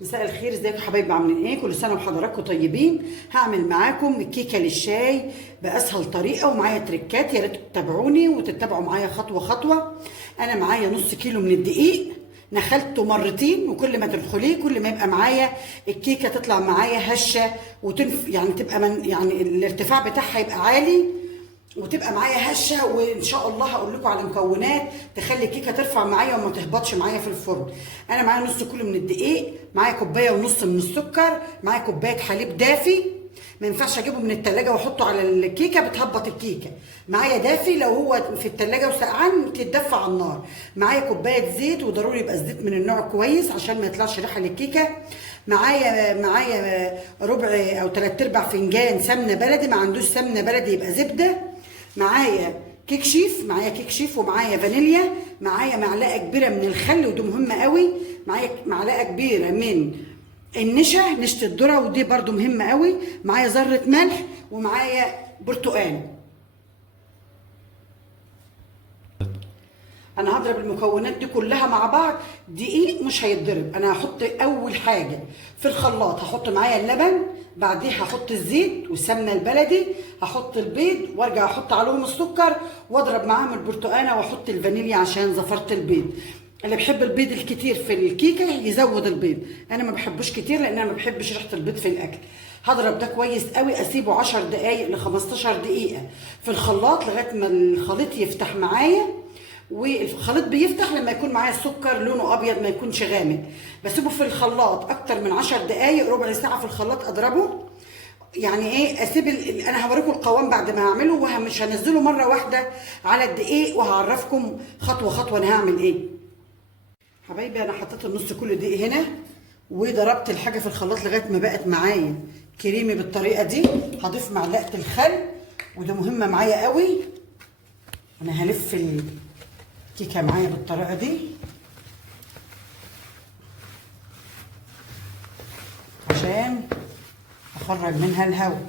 مساء الخير، ازيكم يا حبايبي؟ عاملين ايه؟ كل سنه وحضراتكم طيبين. هعمل معاكم الكيكه للشاي باسهل طريقه ومعايا تريكات، يا ريت تتابعوني وتتابعوا معايا خطوه خطوه. انا معايا نص كيلو من الدقيق، نخلته مرتين، وكل ما تدخليه كل ما يبقى معايا الكيكه تطلع معايا هشه يعني تبقى يعني الارتفاع بتاعها يبقى عالي وتبقى معايا هشه. وان شاء الله هقول لكم على مكونات تخلي الكيكه ترفع معايا وما تهبطش معايا في الفرن. انا معايا نص كيلو من الدقيق، معايا كوبايه ونص من السكر، معايا كوبايه حليب دافي، ما ينفعش اجيبه من التلاجة واحطه على الكيكه بتهبط الكيكه. معايا دافي، لو هو في التلاجة وسقعان تتدفى على النار. معايا كوبايه زيت، وضروري يبقى الزيت من النوع كويس عشان ما يطلعش ريحه للكيكه. معايا ربع او 3/4 فنجان سمنه بلدي، ما عندوش سمنه بلدي يبقى زبده. معايا كيك شيف ومعايا فانيليا، معايا معلقه كبيره من الخل ودي مهمه قوي، معايا معلقه كبيره من نشا الذره ودي برده مهمه قوي، معايا ذره ملح، ومعايا برتقال. انا هضرب المكونات دي كلها مع بعض. دقيق مش هيتضرب، انا هحط اول حاجه في الخلاط، هحط معايا اللبن، بعديها هحط الزيت والسمنه البلدي، هحط البيض وارجع احط عليهم السكر واضرب معاهم البرتقانه واحط الفانيليا عشان زفرت البيض. اللي بيحب البيض الكتير في الكيكه يزود البيض، انا ما بحبوش كتير لان انا ما بحبش ريحه البيض في الاكل. هضرب ده كويس قوي، اسيبه 10 دقائق ل 15 دقيقه في الخلاط لغايه ما الخليط يفتح معايا. والخليط بيفتح لما يكون معايا السكر لونه ابيض ما يكونش غامق. بسيبه في الخلاط اكتر من 10 دقائق، ربع ساعه في الخلاط اضربه. يعني ايه، اسيب انا هوريكم القوام بعد ما هعمله، ومش هنزله مره واحده على الدقيق، وهعرفكم خطوه خطوه انا هعمل ايه. حبايبي انا حطيت النص كيلو دقيق هنا، وضربت الحاجه في الخلاط لغايه ما بقت معايا كريمي بالطريقه دي. هضيف معلقه الخل وده مهمه معايا قوي. انا هلف الكيكه معايا بالطريقه دي عشان اخرج منها الهواء.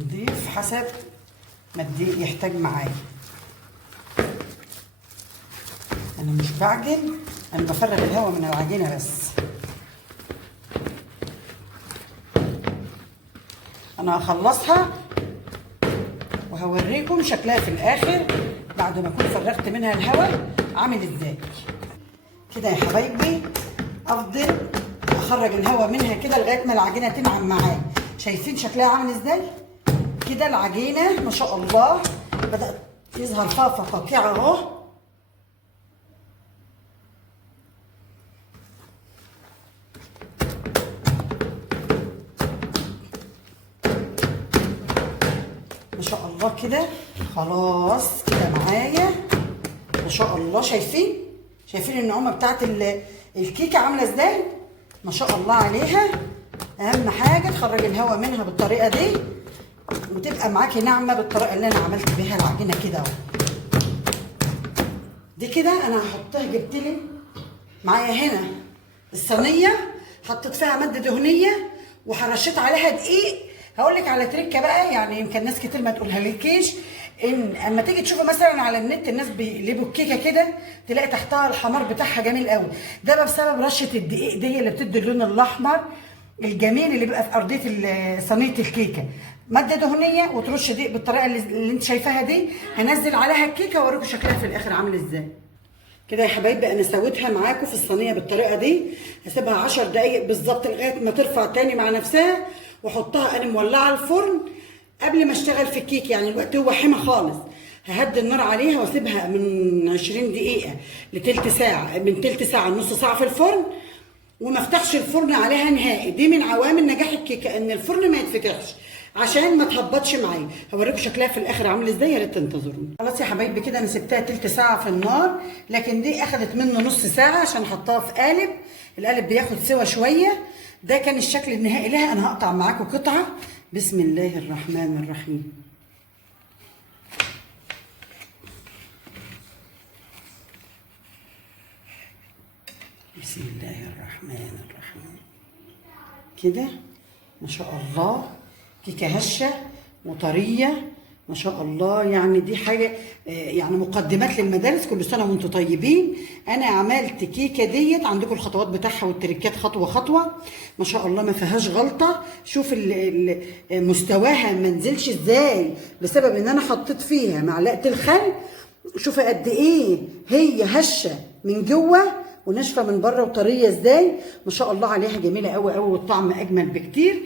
نضيف حسب ما الدقيق يحتاج معايا. انا مش بعجن، انا بفرغ الهواء من العجينه بس. انا هخلصها وهوريكم شكلها في الاخر بعد ما اكون فرغت منها الهواء عامل ازاي. كده يا حبايبي افضل اخرج الهواء منها كده لغايه ما العجينه تنعم معايا. شايفين شكلها عامل ازاي؟ كده العجينه ما شاء الله بدات يظهر فيها فقاقيع اهو. ما شاء الله كده خلاص كده معايا ما شاء الله. شايفين النعومه بتاعت الكيكه عامله ازاي؟ ما شاء الله عليها. اهم حاجه تخرج الهواء منها بالطريقه دي وتبقى معاكي ناعمه بالطريقه اللي انا عملت بيها العجينه كده اهو. دي كده انا هحطها. جبت لي معايا هنا الصينيه، حطيت فيها ماده دهنيه وحرشيت عليها دقيق. هقول لك على تريكه بقى، يعني يمكن ناس كتير ما تقولها لكيش، ان اما تيجي تشوفوا مثلا على النت الناس بيقلبوا الكيكه كده تلاقي تحتها الحمار بتاعها جميل قوي. ده بقى بسبب رشه الدقيق دي اللي بتدي اللون الاحمر الجميل اللي بيبقى في ارضيه صينيه الكيكه. ماده دهنيه وترش دقيق بالطريقه اللي انت شايفاها دي. هنزل عليها الكيكه واوريكم شكلها في الاخر عامل ازاي. كده يا حبايبي انا سويتها معاكم في الصينيه بالطريقه دي. هسيبها 10 دقائق بالظبط لغايه ما ترفع تاني مع نفسها، واحطها. انا مولعه الفرن قبل ما اشتغل في الكيك، يعني الوقت هو حمى خالص. ههدي النار عليها واسيبها من 20 دقيقه لتلت ساعه، من تلت ساعه لنص ساعه في الفرن، وما افتحش الفرن عليها نهائي. دي من عوامل نجاح الكيكه ان الفرن ما يتفتحش عشان ما تهبطش معايا. هوريكم شكلها في الاخر عامل ازاي، يا ريت تنتظروني. خلاص يا حبايبي كده انا سبتها تلت ساعه في النار، لكن دي اخدت منه نص ساعه عشان احطها في قالب. القالب بياخد سوا شويه. ده كان الشكل النهائي لها. انا هقطع معاكم قطعه. بسم الله الرحمن الرحيم. بسم الله الرحمن الرحيم. كده ما شاء الله كيكه هشه وطريه ما شاء الله، يعني دي حاجه يعني مقدمات للمدارس. كل سنه وانتم طيبين. انا عملت كيكه ديت، عندكم الخطوات بتاعها والتركات خطوه خطوه. ما شاء الله ما فيهاش غلطه. شوف مستواها ما نزلش ازاي بسبب ان انا حطيت فيها معلقه الخل. شوفي قد ايه هي هشه من جوه وناشفه من بره وطريه ازاي. ما شاء الله عليها، جميله قوي قوي والطعم اجمل بكتير.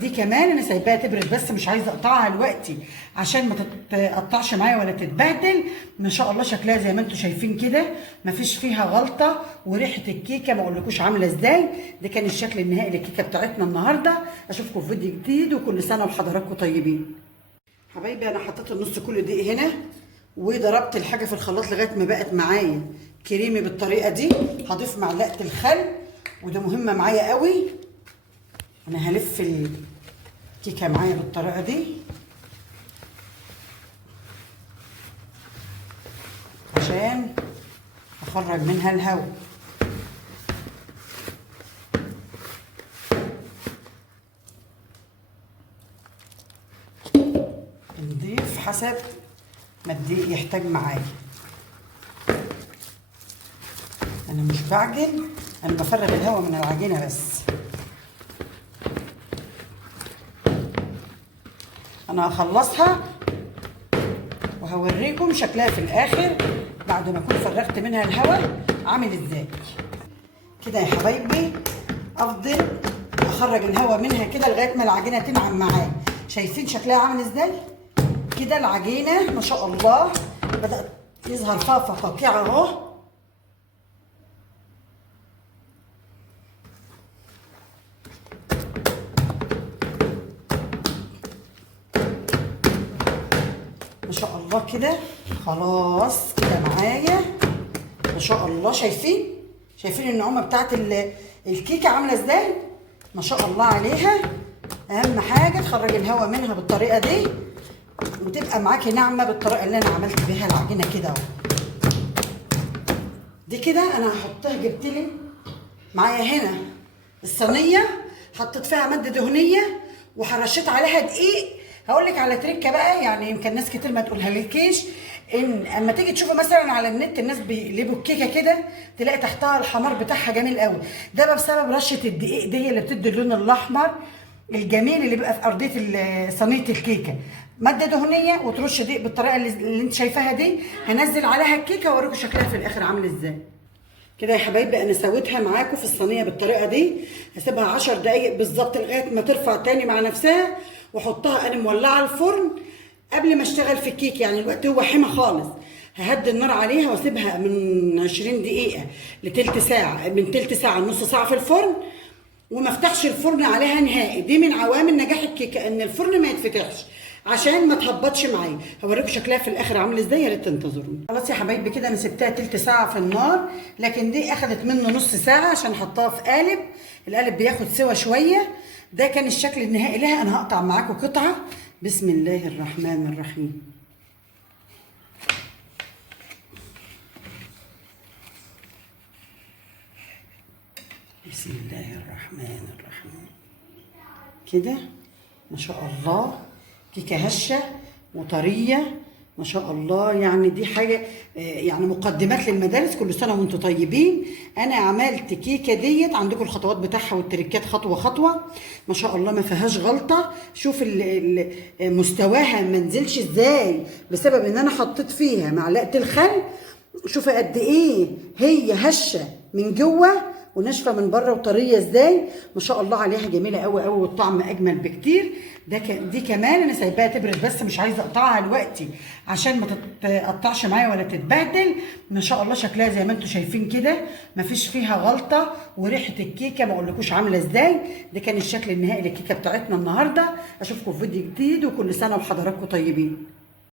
دي كمان انا سايباها تبرد بس مش عايزه اقطعها دلوقتي عشان ما تتقطعش معايا ولا تتبهدل. ما شاء الله شكلها زي ما انتم شايفين كده، ما فيش فيها غلطه. وريحه الكيكه ما اقولكوش عامله ازاي. ده كان الشكل النهائي للكيكه بتاعتنا النهارده. اشوفكم في فيديو جديد، وكل سنه وحضراتكم طيبين. حبايبي انا حطيت النص كل دقيق هنا، وضربت الحاجه في الخلاط لغايه ما بقت معايا كريمي بالطريقه دي. هضيف معلقه الخل، وده مهمه معايا قوي. انا هلف الكيكه معايا بالطريقه دي عشان اخرج منها الهواء. نضيف حسب ما الدقيق يحتاج معايا. انا مش بعجن، انا بفرغ الهواء من العجينه بس. انا هخلصها وهوريكم شكلها في الاخر بعد ما اكون فرغت منها الهواء عامل ازاي. كده يا حبايبي افضل اخرج الهواء منها كده لغايه ما العجينه تنعم معايا. شايفين شكلها عامل ازاي كده؟ العجينه ما شاء الله بدات يظهر فيها فقاقيع اهو. ما شاء الله كده خلاص كده معايا ما شاء الله. شايفين النعومه بتاعت الكيكه عامله ازاي؟ ما شاء الله عليها. اهم حاجه تخرج الهواء منها بالطريقه دي وتبقى معاكي ناعمه بالطريقه اللي انا عملت بيها العجينه كده اهو. دي كده انا هحطها. جبت لي معايا هنا الصينيه، حطيت فيها ماده دهنيه وحرشيت عليها دقيق. هقول لك على تريكه بقى، يعني يمكن ناس كتير ما تقولها لكيش. ان اما تيجي تشوفوا مثلا على النت الناس بيقلبوا الكيكه كده تلاقي تحتها الحمار بتاعها جميل قوي. ده بقى بسبب رشه الدقيق دي، هي اللي بتدي اللون الاحمر الجميل اللي بيبقى في ارضيه صينيه الكيكه. ماده دهنيه وترش دقيق بالطريقه اللي انت شايفاها دي. هنزل عليها الكيكه واوريكم شكلها في الاخر عامل ازاي. كده يا حبايبي انا سويتها معاكم في الصينيه بالطريقه دي. هسيبها 10 دقايق بالظبط لغايه ما ترفع تاني مع نفسها، واحطها. انا مولعه الفرن قبل ما اشتغل في الكيك، يعني الوقت هو حمى خالص. ههدي النار عليها واسيبها من 20 دقيقه لتلت ساعه، من تلت ساعه لنص ساعه في الفرن، وما افتحش الفرن عليها نهائي. دي من عوامل نجاح الكيكه ان الفرن ما يتفتحش عشان ما تهبطش معايا. هوريكم شكلها في الاخر عامل ازاي، يا ريت تنتظروني. خلاص يا حبايبي كده انا سبتها تلت ساعه في النار، لكن دي اخدت منه نص ساعه عشان احطها في قالب. القالب بياخد سوا شويه. ده كان الشكل النهائي لها. انا هقطع معاكم قطعه. بسم الله الرحمن الرحيم. بسم الله الرحمن الرحيم. كده ما شاء الله كيكه هشه وطريه ما شاء الله. يعني دي حاجه يعني مقدمات للمدارس. كل سنه وانتم طيبين. انا عملت كيكه ديت، عندكم الخطوات بتاعها والتركات خطوه خطوه. ما شاء الله ما فيهاش غلطه. شوف مستواها ما نزلش ازاي بسبب ان انا حطيت فيها معلقه الخل. شوفي قد ايه هي هشه من جوه وناشفه من بره وطريه ازاي. ما شاء الله عليها، جميله قوي قوي والطعم اجمل بكتير. دي كمان انا سايباها تبرد بس مش عايزه اقطعها دلوقتي عشان ما تتقطعش معايا ولا تتبهدل. ما شاء الله شكلها زي ما انتم شايفين كده، ما فيش فيها غلطه. وريحه الكيكه ما اقولكوش عامله ازاي. ده كان الشكل النهائي للكيكه بتاعتنا النهارده. اشوفكم في فيديو جديد، وكل سنه وحضراتكم طيبين.